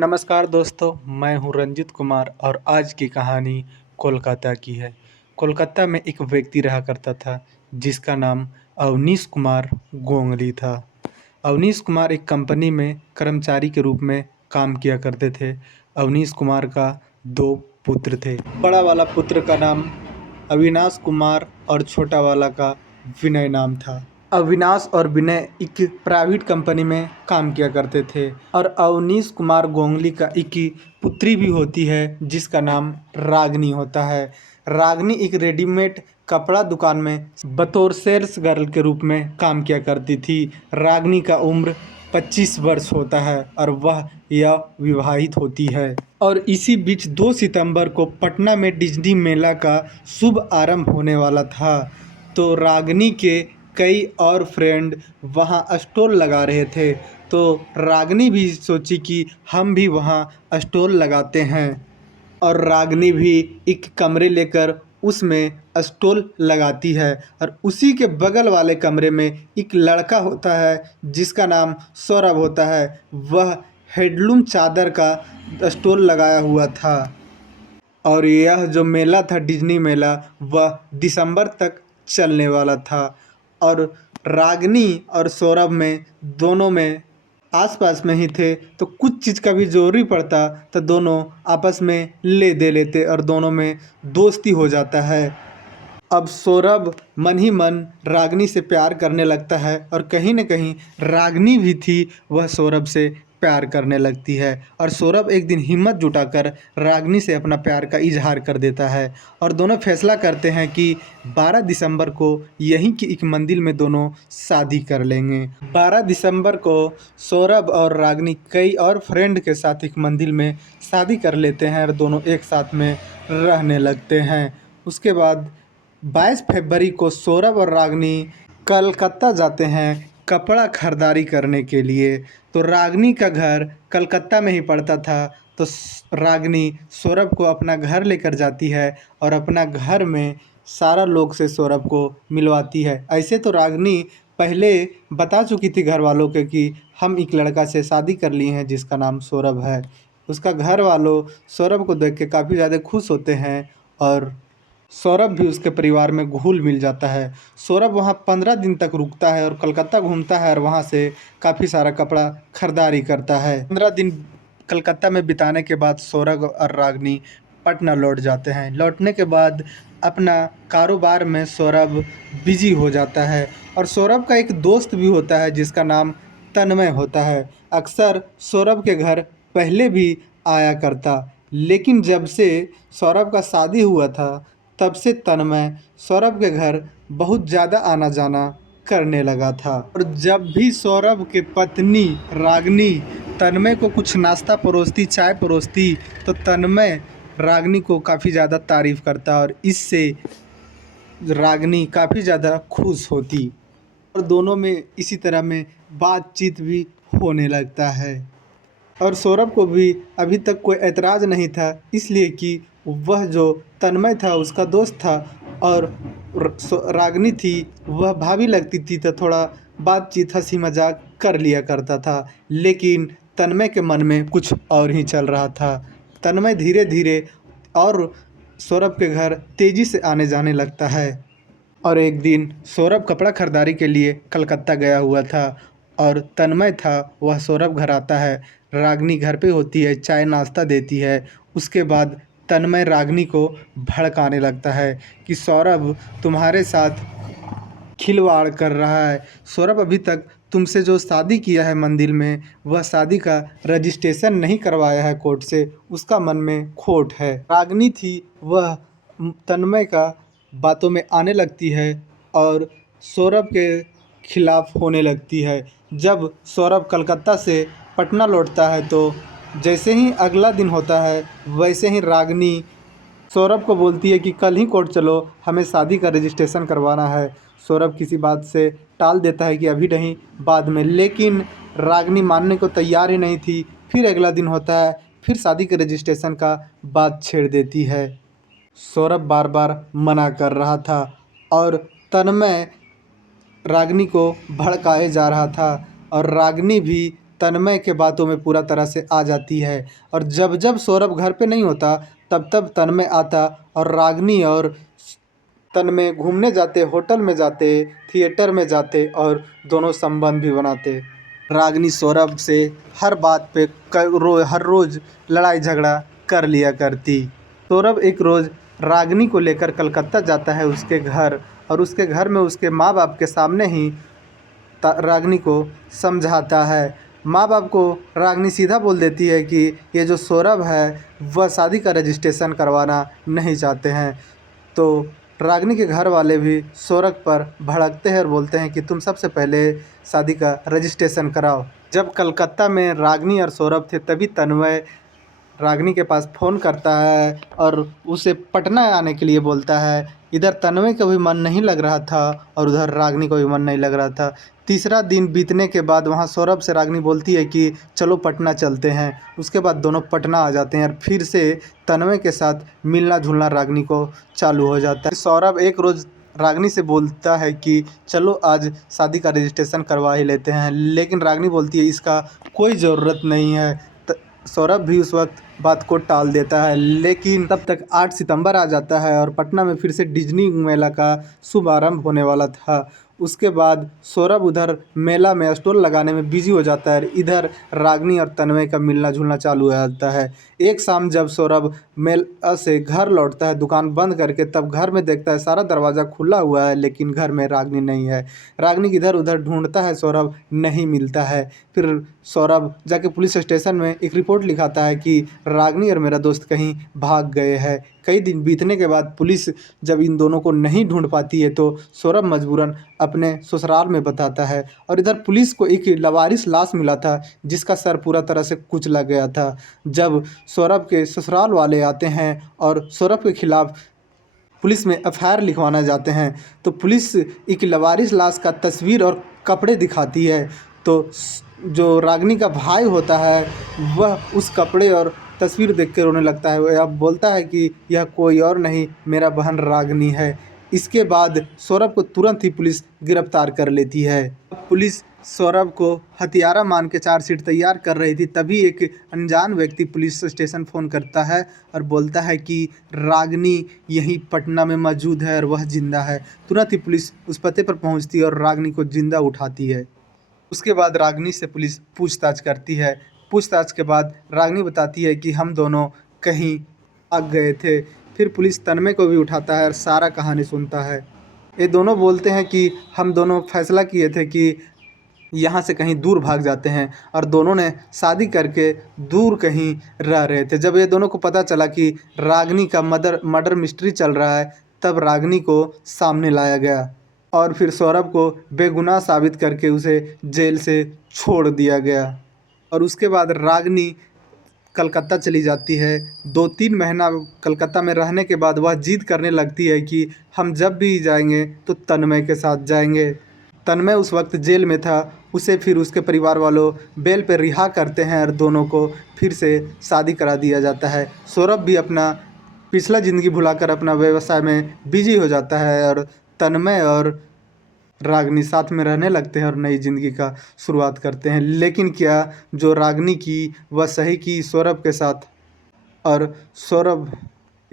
नमस्कार दोस्तों, मैं हूं रंजित कुमार और आज की कहानी कोलकाता की है। कोलकाता में एक व्यक्ति रहा करता था जिसका नाम अवनीश कुमार गोंगली था। अवनीश कुमार एक कंपनी में कर्मचारी के रूप में काम किया करते थे। अवनीश कुमार का 2 पुत्र थे। बड़ा वाला पुत्र का नाम अविनाश कुमार और छोटा वाला का विनय नाम था। अविनाश और विनय एक प्राइवेट कंपनी में काम किया करते थे और अवनीश कुमार गोंगली का एक पुत्री भी होती है जिसका नाम रागनी होता है। रागनी एक रेडीमेड कपड़ा दुकान में बतौर सेल्स गर्ल के रूप में काम किया करती थी। रागनी का उम्र 25 वर्ष होता है और वह विवाहित होती है। और इसी बीच 2 सितंबर को पटना में डिज्नी मेला का शुभ आरंभ होने वाला था, तो रागनी के कई और फ्रेंड वहाँ स्टॉल लगा रहे थे। तो रागनी भी सोची कि हम भी वहाँ स्टॉल लगाते हैं और रागनी भी एक कमरे लेकर उसमें स्टॉल लगाती है। और उसी के बगल वाले कमरे में एक लड़का होता है जिसका नाम सौरभ होता है। वह हेडलूम चादर का स्टॉल लगाया हुआ था और यह जो मेला था डिज्नी मेला, वह दिसंबर तक चलने वाला था। और रागनी और सौरभ में दोनों में आसपास में ही थे, तो कुछ चीज़ का भी ज़रूरी पड़ता तो दोनों आपस में ले दे लेते और दोनों में दोस्ती हो जाता है। अब सौरभ मन ही मन रागनी से प्यार करने लगता है और कहीं न कहीं रागनी भी थी, वह सौरभ से प्यार करने लगती है। और सौरभ एक दिन हिम्मत जुटाकर रागनी से अपना प्यार का इजहार कर देता है और दोनों फैसला करते हैं कि 12 दिसंबर को यहीं की एक मंदिर में दोनों शादी कर लेंगे। 12 दिसंबर को सौरभ और रागनी कई और फ्रेंड के साथ एक मंदिर में शादी कर लेते हैं और दोनों एक साथ में रहने लगते हैं। उसके बाद 22 फरवरी को सौरभ और रागनी कलकत्ता जाते हैं कपड़ा खरीदारी करने के लिए। तो रागनी का घर कलकत्ता में ही पड़ता था, तो रागनी सौरभ को अपना घर लेकर जाती है और अपना घर में सारा लोग से सौरभ को मिलवाती है। ऐसे तो रागनी पहले बता चुकी थी घर वालों के कि हम एक लड़का से शादी कर लिए हैं जिसका नाम सौरभ है। उसका घर वालों सौरभ को देख के काफ़ी ज़्यादा खुश होते हैं और सौरभ भी उसके परिवार में घुल मिल जाता है। सौरभ वहाँ 15 दिन तक रुकता है और कलकत्ता घूमता है और वहाँ से काफ़ी सारा कपड़ा खरीदारी करता है। 15 दिन कलकत्ता में बिताने के बाद सौरभ और रागनी पटना लौट जाते हैं। लौटने के बाद अपना कारोबार में सौरभ बिजी हो जाता है और सौरभ का एक दोस्त भी होता है जिसका नाम तन्मय होता है। अक्सर सौरभ के घर पहले भी आया करता, लेकिन जब से सौरभ का शादी हुआ था तब से तन्मय सौरभ के घर बहुत ज़्यादा आना जाना करने लगा था। और जब भी सौरभ के पत्नी रागनी तन्मय को कुछ नाश्ता परोसती, चाय परोसती, तो तन्मय रागनी को काफ़ी ज़्यादा तारीफ़ करता और इससे रागनी काफ़ी ज़्यादा खुश होती और दोनों में इसी तरह में बातचीत भी होने लगता है। और सौरभ को भी अभी तक कोई ऐतराज़ नहीं था, इसलिए कि वह जो तन्मय था उसका दोस्त था और रागनी थी वह भाभी लगती थी, तो थोड़ा बातचीत हंसी मजाक कर लिया करता था। लेकिन तन्मय के मन में कुछ और ही चल रहा था। तन्मय धीरे धीरे और सौरभ के घर तेज़ी से आने जाने लगता है। और एक दिन सौरभ कपड़ा खरीदारी के लिए कलकत्ता गया हुआ था और तन्मय था वह सौरभ घर आता है। रागनी घर पे होती है, चाय नाश्ता देती है। उसके बाद तन्मय रागनी को भड़काने लगता है कि सौरभ तुम्हारे साथ खिलवाड़ कर रहा है। सौरभ अभी तक तुमसे जो शादी किया है मंदिर में, वह शादी का रजिस्ट्रेशन नहीं करवाया है कोर्ट से, उसका मन में खोट है। रागनी थी वह तन्मय का बातों में आने लगती है और सौरभ के खिलाफ होने लगती है। जब सौरभ कलकत्ता से पटना लौटता है तो जैसे ही अगला दिन होता है वैसे ही रागनी सौरभ को बोलती है कि कल ही कोर्ट चलो, हमें शादी का रजिस्ट्रेशन करवाना है। सौरभ किसी बात से टाल देता है कि अभी नहीं, बाद में, लेकिन रागनी मानने को तैयार ही नहीं थी। फिर अगला दिन होता है, फिर शादी के रजिस्ट्रेशन का बात छेड़ देती है। सौरभ बार बार मना कर रहा था और तन्मय रागनी को भड़काए जा रहा था और रागनी भी तन्मय के बातों में पूरा तरह से आ जाती है। और जब जब सौरभ घर पे नहीं होता तब तब तन्मय आता और रागिनी और तन्मय घूमने जाते, होटल में जाते, थिएटर में जाते और दोनों संबंध भी बनाते। रागिनी सौरभ से हर बात पे हर रोज़ लड़ाई झगड़ा कर लिया करती। सौरभ एक रोज़ रागिनी को लेकर कलकत्ता जाता है उसके घर, और उसके घर में उसके माँ बाप के सामने ही रागिनी को समझाता है। माँ बाप को रागिनी सीधा बोल देती है कि ये जो सौरभ है वह शादी का रजिस्ट्रेशन करवाना नहीं चाहते हैं। तो रागिनी के घर वाले भी सौरभ पर भड़कते हैं और बोलते हैं कि तुम सबसे पहले शादी का रजिस्ट्रेशन कराओ। जब कलकत्ता में रागिनी और सौरभ थे तभी तन्मय रागिनी के पास फ़ोन करता है और उसे पटना आने के लिए बोलता है। इधर तन्मय का भी मन नहीं लग रहा था और उधर रागिनी को भी मन नहीं लग रहा था। तीसरा दिन बीतने के बाद वहाँ सौरभ से रागिनी बोलती है कि चलो पटना चलते हैं। उसके बाद दोनों पटना आ जाते हैं और फिर से तन्मय के साथ मिलना जुलना रागिनी को चालू हो जाता है। सौरभ एक रोज़ रागिनी से बोलता है कि चलो आज शादी का रजिस्ट्रेशन करवा ही लेते हैं, लेकिन रागिनी बोलती है इसका कोई ज़रूरत नहीं है। सौरभ भी उस वक्त बात को टाल देता है, लेकिन तब तक 8 सितंबर आ जाता है और पटना में फिर से डिज्नी मेला का शुभारंभ होने वाला था। उसके बाद सौरभ उधर मेला में स्टॉल लगाने में बिजी हो जाता है, इधर रागिनी और तन्मय का मिलना जुलना चालू हो जाता है। एक शाम जब सौरभ मेला से घर लौटता है दुकान बंद करके, तब घर में देखता है सारा दरवाज़ा खुला हुआ है लेकिन घर में रागिनी नहीं है। रागिनी इधर उधर ढूंढता है, सौरभ नहीं मिलता है। फिर सौरभ जाके पुलिस स्टेशन में एक रिपोर्ट लिखाता है कि रागिनी और मेरा दोस्त कहीं भाग गए हैं। कई दिन बीतने के बाद पुलिस जब इन दोनों को नहीं ढूंढ पाती है तो सौरभ मजबूरन अपने ससुराल में बताता है। और इधर पुलिस को एक लावारिस लाश मिला था जिसका सर पूरा तरह से कुचला गया था। जब सौरभ के ससुराल वाले आते हैं और सौरभ के खिलाफ पुलिस में एफआईआर लिखवाना जाते हैं तो पुलिस एक लावारिस लाश का तस्वीर और कपड़े दिखाती है। तो जो रागिनी का भाई होता है वह उस कपड़े और तस्वीर देख कर रोने लगता है। वह अब बोलता है कि यह कोई और नहीं मेरा बहन रागिनी है। इसके बाद सौरभ को तुरंत ही पुलिस गिरफ्तार कर लेती है। पुलिस सौरभ को हत्यारा मान के चार्जशीट तैयार कर रही थी, तभी एक अनजान व्यक्ति पुलिस स्टेशन फ़ोन करता है और बोलता है कि रागिनी यहीं पटना में मौजूद है और वह ज़िंदा है। तुरंत ही पुलिस उस पते पर पहुंचती है और रागिनी को ज़िंदा उठाती है। उसके बाद रागिनी से पुलिस पूछताछ करती है। पूछताछ के बाद रागिनी बताती है कि हम दोनों कहीं भाग गए थे। फिर पुलिस तन्मय को भी उठाता है और सारा कहानी सुनता है। ये दोनों बोलते हैं कि हम दोनों फैसला किए थे कि यहाँ से कहीं दूर भाग जाते हैं, और दोनों ने शादी करके दूर कहीं रह रहे थे। जब ये दोनों को पता चला कि रागिनी का मर्डर मिस्ट्री चल रहा है, तब रागिनी को सामने लाया गया और फिर सौरभ को बेगुनाह साबित करके उसे जेल से छोड़ दिया गया। और उसके बाद रागिनी कलकत्ता चली जाती है। 2-3 महीना कलकत्ता में रहने के बाद वह जिद करने लगती है कि हम जब भी जाएंगे तो तन्मय के साथ जाएंगे। तन्मय उस वक्त जेल में था, उसे फिर उसके परिवार वालों बेल पर रिहा करते हैं और दोनों को फिर से शादी करा दिया जाता है। सौरभ भी अपना पिछला ज़िंदगी भुलाकर अपना व्यवसाय में बिजी हो जाता है और तन्मय और रागिनी साथ में रहने लगते हैं और नई ज़िंदगी का शुरुआत करते हैं। लेकिन क्या जो रागिनी की वह सही की सौरभ के साथ, और सौरभ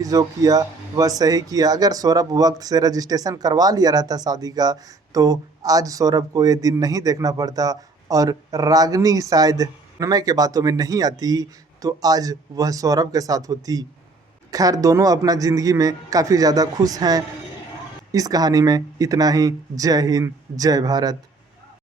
जो किया वह सही किया। अगर सौरभ वक्त से रजिस्ट्रेशन करवा लिया रहता शादी का तो आज सौरभ को ये दिन नहीं देखना पड़ता और रागिनी शायद तन्मय के बातों में नहीं आती तो आज वह सौरभ के साथ होती। खैर, दोनों अपना ज़िंदगी में काफ़ी ज़्यादा खुश हैं। इस कहानी में इतना ही। जय हिंद, जय भारत।